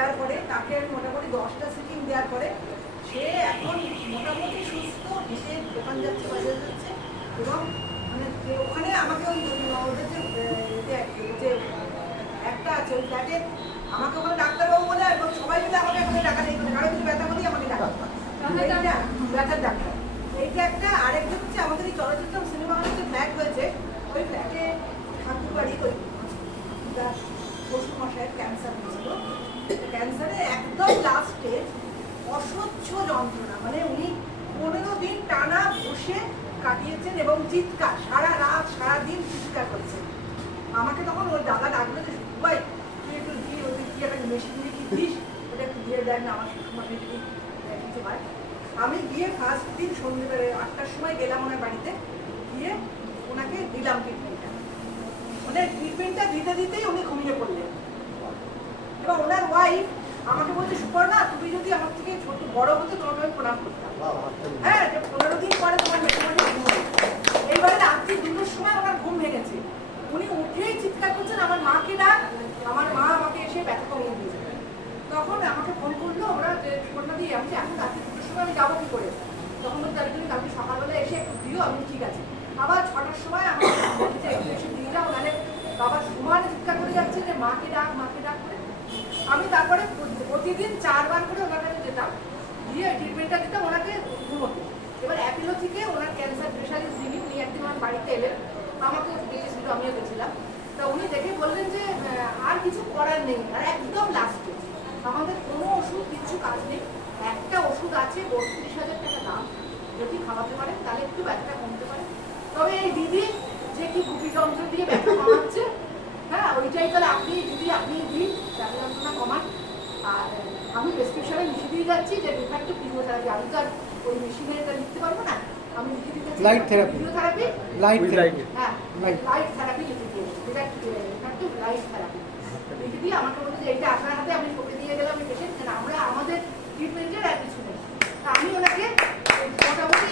দেওয়ার পরে তাকে আমি মোটামুটি 10টা সিটিং দেওয়ার পরে সে এখন মোটামুটি সুস্থ, হেঁটে দোকান যাচ্ছে, বাজার যাচ্ছে এবং মানে ওখানে আমাকে ওদের যে একটা আছে ওই ফ্ল্যাটে আমাকে ওখানে ডাক্তারবাবু বলে এবং সবাই মিলে আমাকে এখানে ডাকা নেই, কারো যদি ব্যথা করি আমাকে ডাক্তার ব্যথার ডাক্তার। এইটা একটা। আরেকটা হচ্ছে আমাদের এই চলচ্চিত্র সিনেমা হলে যে ফ্ল্যাট হয়েছে ওই ফ্ল্যাটে ঠাকুর বাড়ি ওই শ্বশুরমশাইয়ের ক্যান্সার হয়েছিল। ক্যান্সারে একদম লাস্ট স্টেজ, অসহ্য যন্ত্রণা, মানে উনি 15 দিন টানা বসে কাটিয়েছেন এবং চিৎকার, সারা রাত সারাদিন চিৎকার করেছেন। আমাকে তখন ওর দাদা ডাকলো যে ভাই তুই একটু দিয়ে ওদের কি একটা মেশিন দিয়ে কি দিস, ওটা একটু দিয়ে দেন না আমার শ্বশুরমশাই যদি কিছু হয়। আমি গিয়ে ফার্স্ট দিন সন্ধ্যেবেলা 8টার সময় গেলাম ওনার বাড়িতে, গিয়ে ওনাকে দিলাম ট্রিটমেন্টটা। মানে ট্রিটমেন্টটা দিতে দিতেই উনি ঘুমিয়ে পড়লেন এবং ওনার ওয়াইফ আমাকে বলছে সুপর্ণা তুমি যদি আমার থেকে ছোট বড় হতে তোমাকে আমি প্রণাম করতাম। হ্যাঁ, যে 15 দিন পরে তোমার মেটামনি ঘুম হবে। এইবারে রাত্রি 2টোর সময় ওনার ঘুম ভেঙেছে, উনি উঠেই চিৎকার করছেন আমার মাকে ডাক। আমার মা আমাকে এসে ব্যথা কমিয়ে দিয়েছে। তখন আমাকে ফোন করলো ওরা যে সুপর্ণা দিয়ে, আমি এখন রাত্রি 2টোর সময় আমি যাবো কি করে? তখন বলতে তুমি কালকে সকালবেলা এসে একটু দিও। আমি ঠিক আছে। আবার 6টার সময় আমাকে একটু এসে দিয়ে যাও, নাহলে বাবা সমান চিৎকার করে যাচ্ছে যে মাকে ডাক মাকে ডাক করে। আমি তারপরে প্রতিদিন 4 বার করে ওনার কাছে যেতাম, গিয়ে ট্রিটমেন্টটা দিতাম ওনাকে ঘুমোতে। এবার অ্যাপিলো থেকে ওনার ক্যান্সার স্পেশালিস্ট যিনি উনি একদিন আমার বাড়িতে এলেন, আমাকেও দিয়েছিল, আমিও গেছিলাম। তা উনি দেখে বললেন যে আর কিছু করার নেই, আর একদম লাস্টে আমাদের কোনো ওষুধ কিছু কাজ নেই। একটা ওষুধ আছে 32,000 টাকা দাম, যদি খাওয়াতে পারেন তাহলে একটু ব্যথাটা কমতে পারে। তবে এই দিদি যে কি গুপি যন্ত্র দিয়ে ব্যথা কমাচ্ছে, হ্যাঁ ওইটাই তাহলে আপনি দিদি আপনি দিন ব্যথা যন্ত্রণা কমান। আর আমি প্রেসক্রিপশনে লিখে দিয়ে যাচ্ছি যে রিফ্র্যাক্টিভ ফিজিওথেরাপি, আমি তো আর ওই মেশিনে এটা লিখতে পারবো না, আমি লিখে দিতে চাচ্ছি light therapy, physiotherapy, light therapy, হ্যাঁ লাইট থেরাপি লিখে দিয়েছি, রিফ্র্যাক্টিভ লাইট থেরাপি লিখে দিয়ে আমাকে বলতে যে এইটা আপনার হাতে আমি ওকে দিয়ে গেলাম আমি পেশেন্ট, কেন আমরা আমাদের ট্রিটমেন্টের আর কিছু নেই। তা আমি ওনাকে মোটামুটি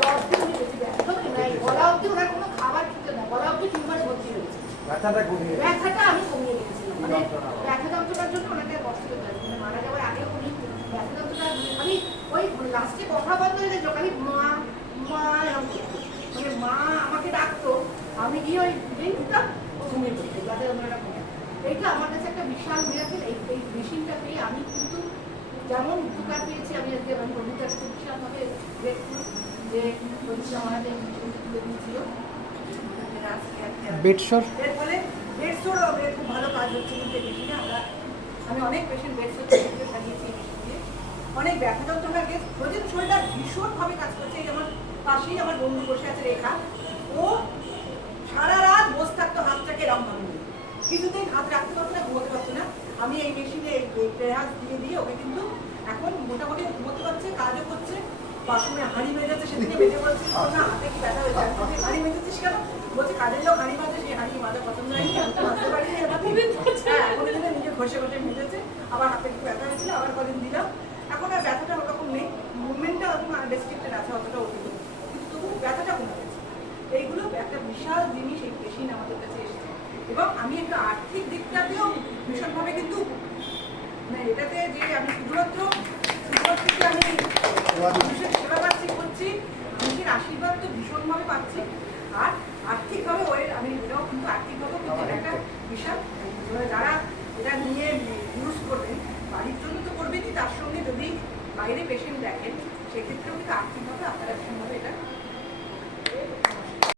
10 দিন বেশি একদমই নাই, গলা অবধি ওনার কোনো খাবার খেতে না, গলা অবধি টিউমারে ভর্তি হয়েছে। ব্যথাটা আমি কমিয়ে দিয়েছিলাম, মানে ব্যথা যন্ত্রণার জন্য ওনাকে কষ্ট করতে হয়, মানে মারা যাওয়ার আগেও উনি ব্যথা যন্ত্রণা আমি ওই লাস্টে কথা বলতে হয়ে গেছিল খালি মা মা মানে মা আমাকে ডাকতো, আমি গিয়ে ওই যেই দিতাম ঘুমিয়ে পড়তো, ব্যথা যন্ত্রণাটা কমে। এইটা আমার কাছে একটা বিশাল মিরাকেল। এই মেশিনটা পেয়ে আমি কিন্তু যেমন উপকার পেয়েছি, আমি আজকে আমি প্রভুতার কাছে বিশালভাবে গ্রেটফুল যে হচ্ছে আমাদের তুলে দিয়েছিল বেডশোর। এর ফলে বেডশোর খুব ভালো কাজ হচ্ছে কিন্তু এই মেশিনে। আমি অনেক পেশেন্ট বেডশোর সারিয়েছি এই মেশিন দিয়ে, অনেক ব্যথা যন্ত্রণার কেস প্রতিদিন শরীরটা ভীষণভাবে কাজ করছে। এই আমার পাশেই আমার বন্ধু বসে আছে রেখা, ও সারা রাত বসে থাকতো হাতটাকে এরকম ভাবে নিয়ে, কিছুতেই হাত রাখতে পারতো না, ঘুমোতে পারতো না। আমি এই মেশিনে প্রেহাজ দিয়ে দিয়ে ওকে কিন্তু এখন মোটামুটি ঘুমোতে পারছে, কাজও করছে। বাথরুমে হাঁড়ি মেজাচ্ছে, সেদিকে বেঁধে বলছে না হাতে কি ব্যথা হয়েছে, হাঁড়ি মেজাচ্ছিস কেন? বলছে কাজের লোক হাঁড়ি মাজে, সেই হাঁড়ি মাজা পছন্দ হয়নি, আমি তো মাজতে পারিনি। হ্যাঁ এখন দিনে নিজে ঘষে ঘষে মেজেছে, আবার হাতে একটু ব্যথা হয়েছিল, আবার কদিন দিলাম। এখন আর ব্যথাটা ওরকম নেই, মুভমেন্টটা এখন রেস্ট্রিক্টেড আছে, অতটা ওঠেনি, কিন্তু তবু ব্যথাটা কমে গেছে। এইগুলো একটা বিশাল জিনিস, এই মেশিন আমাদের কাছে এসেছে। এবং আমি একটা আর্থিক দিকটাতেও ভীষণভাবে কিন্তু মানে এটাতে যে আমি শুধুমাত্র আমি মানুষের সেবা পাচ্ছি করছি, মানুষের আশীর্বাদ তো ভীষণভাবে পাচ্ছি, আর আর্থিকভাবে ওই আমি এটাও কিন্তু আর্থিকভাবেও কিন্তু এটা একটা বিশাল, যারা এটা নিয়ে ইউজ করবেন বাড়ির জন্য তো করবেনই, তার সঙ্গে যদি বাইরে পেশেন্ট দেখেন সেক্ষেত্রেও কিন্তু আর্থিকভাবে আপনারা